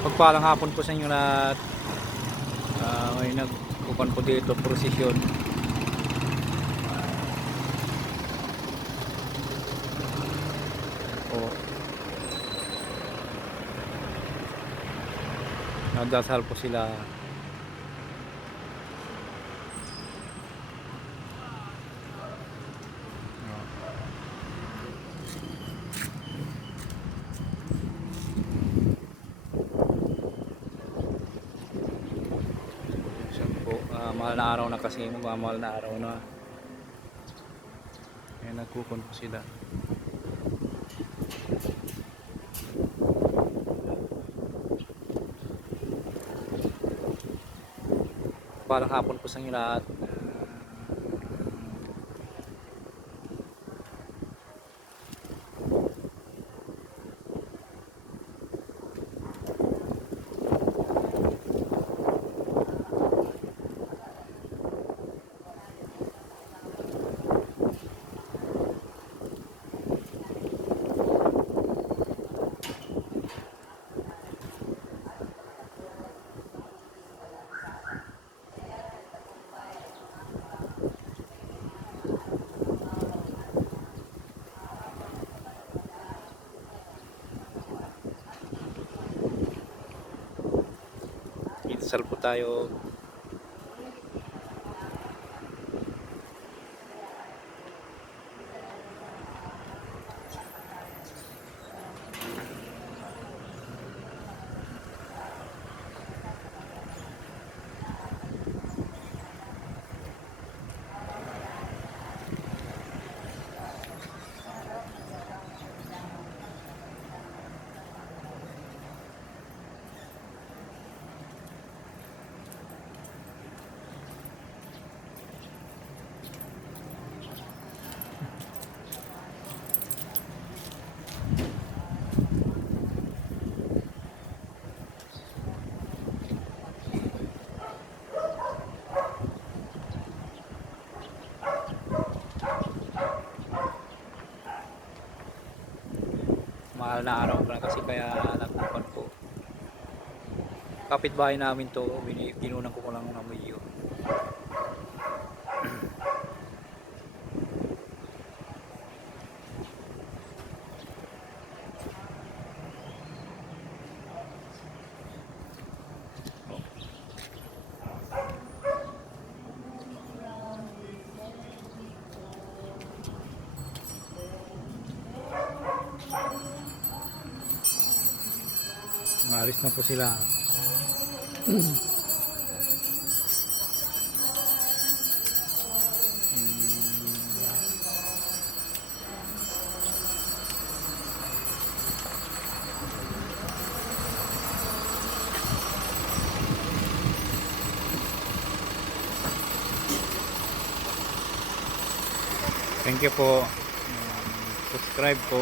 Pagpalang hapon po sa inyo lahat. May nagkukan po dito prosesyon. O nagdasal po sila. Mahal na araw na kasi, magmamahal na araw na. Ayan, nagkukon po sila. Parang hapon po sa inyo lahat. Itasal po tayo. Mahal na araw pala kasi kaya nagkukan po. Kapitbahay namin to, binunan ko lang ng video. Maalis na po sila. Thank you po. Subscribe po.